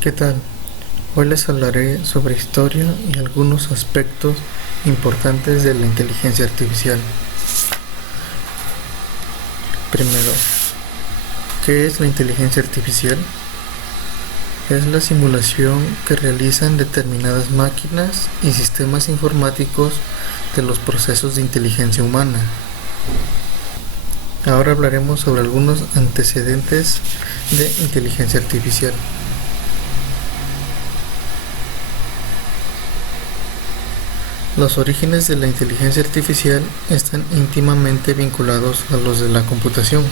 ¿Qué tal? Hoy les hablaré sobre historia y algunos aspectos importantes de la inteligencia artificial. Primero, ¿qué es la inteligencia artificial? Es la simulación que realizan determinadas máquinas y sistemas informáticos de los procesos de inteligencia humana. Ahora hablaremos sobre algunos antecedentes de inteligencia artificial. Los orígenes de la inteligencia artificial están íntimamente vinculados a los de la computación.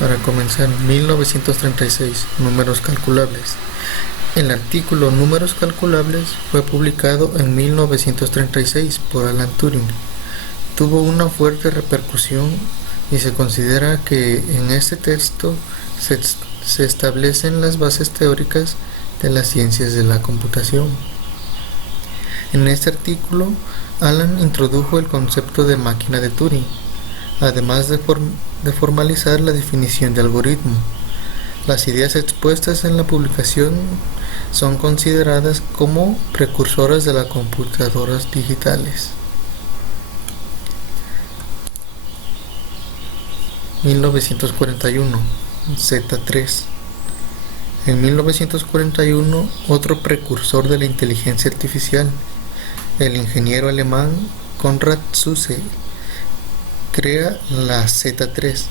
Para comenzar, 1936, números calculables. El artículo Números calculables fue publicado en 1936 por Alan Turing. Tuvo una fuerte repercusión y se considera que en este texto se establecen las bases teóricas de las ciencias de la computación. En este artículo, Alan introdujo el concepto de máquina de Turing, además de formalizar la definición de algoritmo. Las ideas expuestas en la publicación son consideradas como precursoras de las computadoras digitales. 1941, Z3. En 1941, otro precursor de la inteligencia artificial, el ingeniero alemán Konrad Zuse, crea la Z3,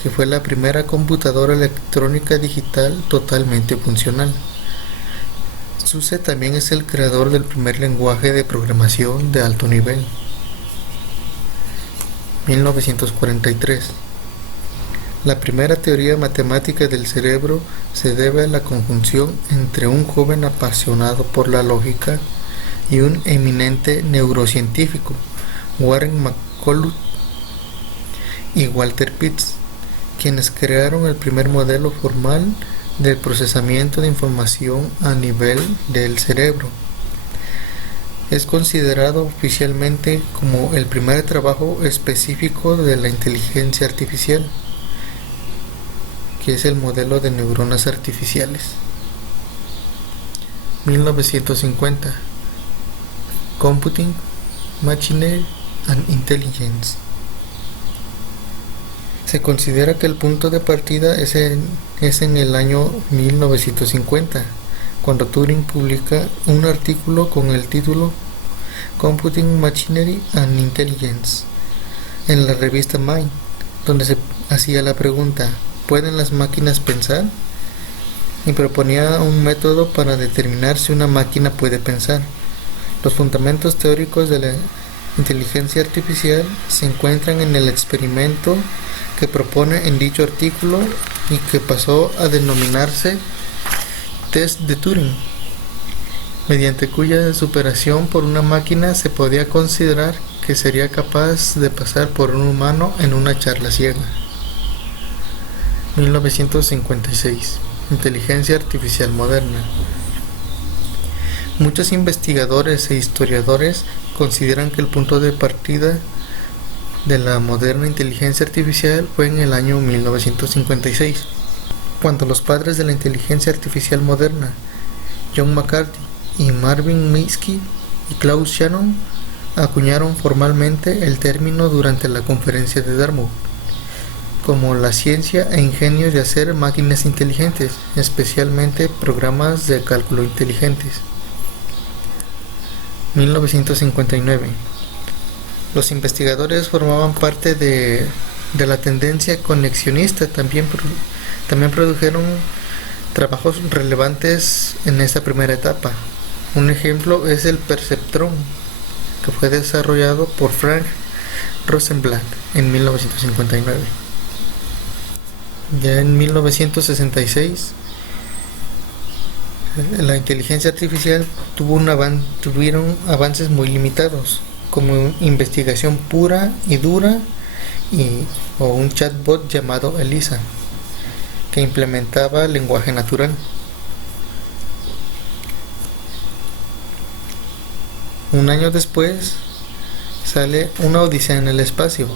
que fue la primera computadora electrónica digital totalmente funcional. Zuse también es el creador del primer lenguaje de programación de alto nivel. 1943. La primera teoría matemática del cerebro se debe a la conjunción entre un joven apasionado por la lógica y un eminente neurocientífico, Warren McCulloch y Walter Pitts, quienes crearon el primer modelo formal del procesamiento de información a nivel del cerebro. Es considerado oficialmente como el primer trabajo específico de la inteligencia artificial, que es el modelo de neuronas artificiales. 1950. Computing, Machinery and Intelligence. Se considera que el punto de partida es en el año 1950, cuando Turing publica un artículo con el título Computing, Machinery and Intelligence en la revista Mind, donde se hacía la pregunta: ¿pueden las máquinas pensar? Y proponía un método para determinar si una máquina puede pensar. Los fundamentos teóricos de la inteligencia artificial se encuentran en el experimento que propone en dicho artículo y que pasó a denominarse test de Turing, mediante cuya superación por una máquina se podía considerar que sería capaz de pasar por un humano en una charla ciega. 1956. Inteligencia artificial moderna. Muchos investigadores e historiadores consideran que el punto de partida de la moderna inteligencia artificial fue en el año 1956, cuando los padres de la inteligencia artificial moderna, John McCarthy y Marvin Minsky y Claude Shannon, acuñaron formalmente el término durante la conferencia de Dartmouth como la ciencia e ingenio de hacer máquinas inteligentes, especialmente programas de cálculo inteligentes. 1959. Los investigadores formaban parte de la tendencia conexionista. También produjeron trabajos relevantes en esta primera etapa. Un ejemplo es el perceptrón, que fue desarrollado por Frank Rosenblatt en 1959. Ya en 1966, la inteligencia artificial tuvieron avances muy limitados, como investigación pura y dura o un chatbot llamado Elisa, que implementaba lenguaje natural. Un año después sale Una odisea en el espacio.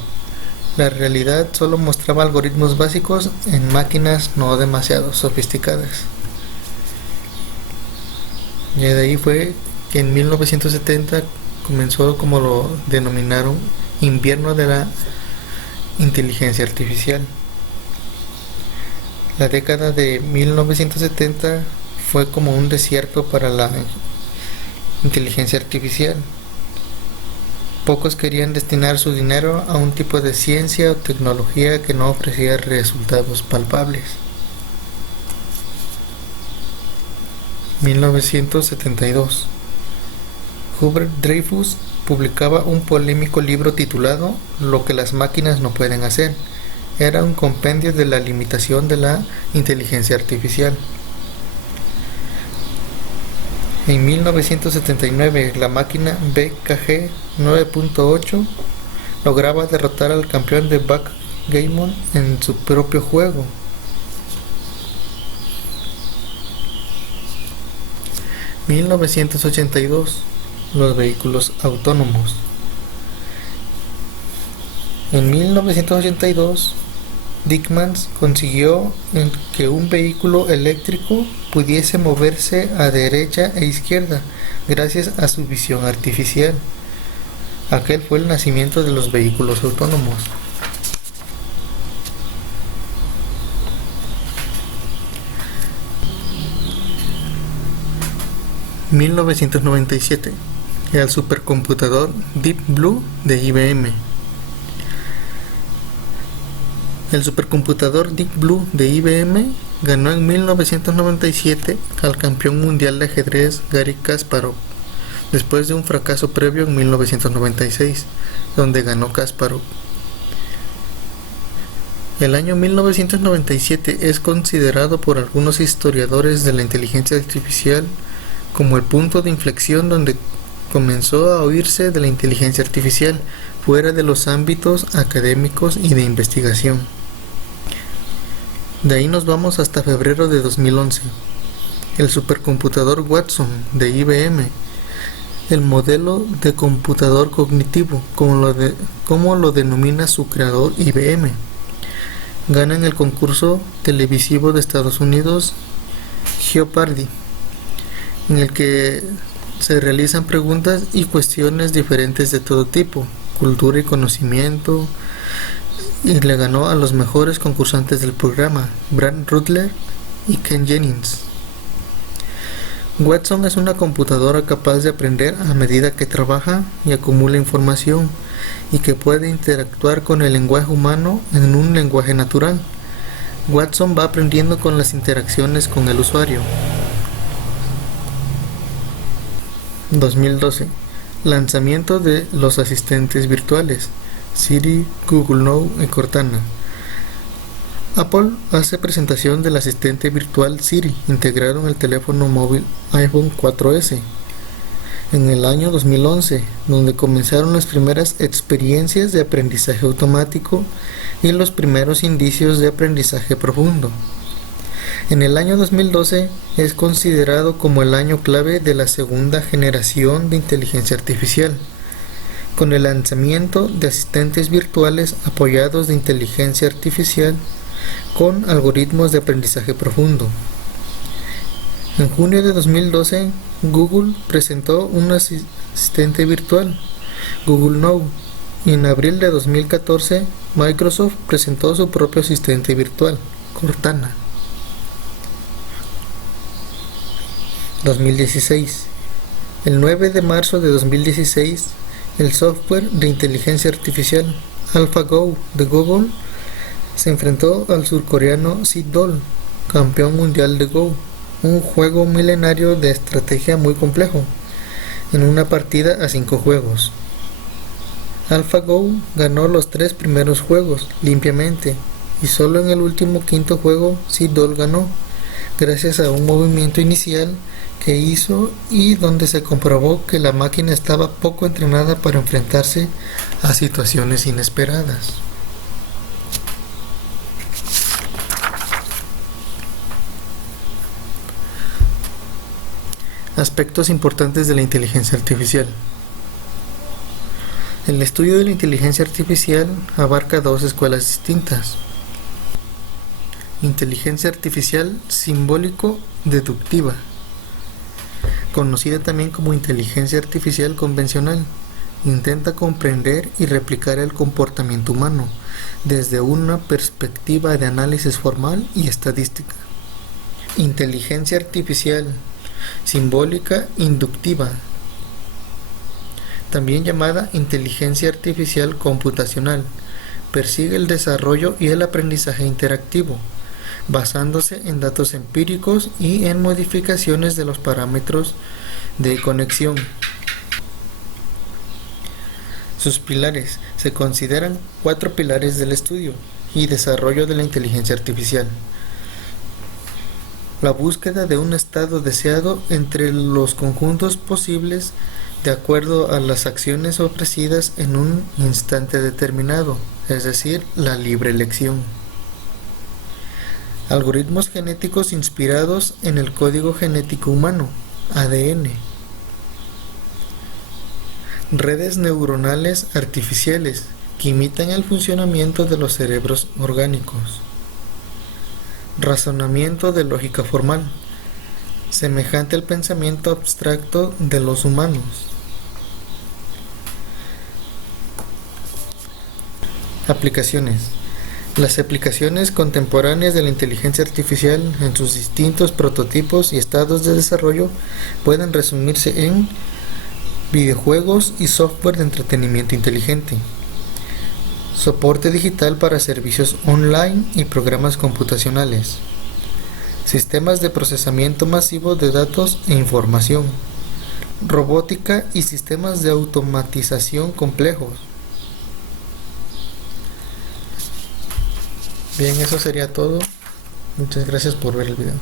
La realidad solo mostraba algoritmos básicos en máquinas no demasiado sofisticadas. Y de ahí fue que en 1970 comenzó, como lo denominaron, invierno de la inteligencia artificial. La década de 1970 fue como un desierto para la inteligencia artificial. Pocos querían destinar su dinero a un tipo de ciencia o tecnología que no ofrecía resultados palpables. 1972. Hubert Dreyfus publicaba un polémico libro titulado Lo que las máquinas no pueden hacer. Era un compendio de la limitación de la inteligencia artificial. En 1979, la máquina BKG 9.8 lograba derrotar al campeón de backgammon en su propio juego. 1982, los vehículos autónomos. En 1982, Dickmann consiguió que un vehículo eléctrico pudiese moverse a derecha e izquierda gracias a su visión artificial. Aquel fue el nacimiento de los vehículos autónomos. 1997, el supercomputador Deep Blue de IBM. El supercomputador Deep Blue de IBM ganó en 1997 al campeón mundial de ajedrez Garry Kasparov, después de un fracaso previo en 1996, donde ganó Kasparov. El año 1997 es considerado por algunos historiadores de la inteligencia artificial como el punto de inflexión donde comenzó a oírse de la inteligencia artificial fuera de los ámbitos académicos y de investigación. De ahí nos vamos hasta febrero de 2011. El supercomputador Watson de IBM, el modelo de computador cognitivo, como lo denomina su creador IBM, gana en el concurso televisivo de Estados Unidos Jeopardy, en el que se realizan preguntas y cuestiones diferentes de todo tipo, cultura y conocimiento, y le ganó a los mejores concursantes del programa, Brad Rutler y Ken Jennings. Watson es una computadora capaz de aprender a medida que trabaja y acumula información, y que puede interactuar con el lenguaje humano en un lenguaje natural. Watson va aprendiendo con las interacciones con el usuario. 2012. Lanzamiento de los asistentes virtuales Siri, Google Now y Cortana. Apple hace presentación del asistente virtual Siri integrado en el teléfono móvil iPhone 4S en el año 2011, donde comenzaron las primeras experiencias de aprendizaje automático y los primeros indicios de aprendizaje profundo. En el año 2012 es considerado como el año clave de la segunda generación de inteligencia artificial, con el lanzamiento de asistentes virtuales apoyados de inteligencia artificial con algoritmos de aprendizaje profundo. En junio de 2012, Google presentó un asistente virtual, Google Now, y en abril de 2014, Microsoft presentó su propio asistente virtual, Cortana. 2016. El 9 de marzo de 2016, el software de inteligencia artificial AlphaGo de Google se enfrentó al surcoreano Seedol, campeón mundial de Go, un juego milenario de estrategia muy complejo, en una partida a 5 juegos. AlphaGo ganó los 3 primeros juegos limpiamente, y solo en el último quinto juego Seedol ganó, gracias a un movimiento inicial que hizo y donde se comprobó que la máquina estaba poco entrenada para enfrentarse a situaciones inesperadas. Aspectos importantes de la inteligencia artificial. El estudio de la inteligencia artificial abarca 2 escuelas distintas: inteligencia artificial simbólico-deductiva. conocida también como inteligencia artificial convencional, intenta comprender y replicar el comportamiento humano desde una perspectiva de análisis formal y estadística. Inteligencia artificial simbólica inductiva, también llamada inteligencia artificial computacional, persigue el desarrollo y el aprendizaje interactivo, basándose en datos empíricos y en modificaciones de los parámetros de conexión. Sus pilares: se consideran 4 pilares del estudio y desarrollo de la inteligencia artificial. La búsqueda de un estado deseado entre los conjuntos posibles de acuerdo a las acciones ofrecidas en un instante determinado, es decir, la libre elección. Algoritmos genéticos inspirados en el código genético humano, ADN. Redes neuronales artificiales que imitan el funcionamiento de los cerebros orgánicos. Razonamiento de lógica formal, semejante al pensamiento abstracto de los humanos. Aplicaciones. Las aplicaciones contemporáneas de la inteligencia artificial en sus distintos prototipos y estados de desarrollo pueden resumirse en videojuegos y software de entretenimiento inteligente, soporte digital para servicios online y programas computacionales, sistemas de procesamiento masivo de datos e información, robótica y sistemas de automatización complejos. Bien, eso sería todo. Muchas gracias por ver el video.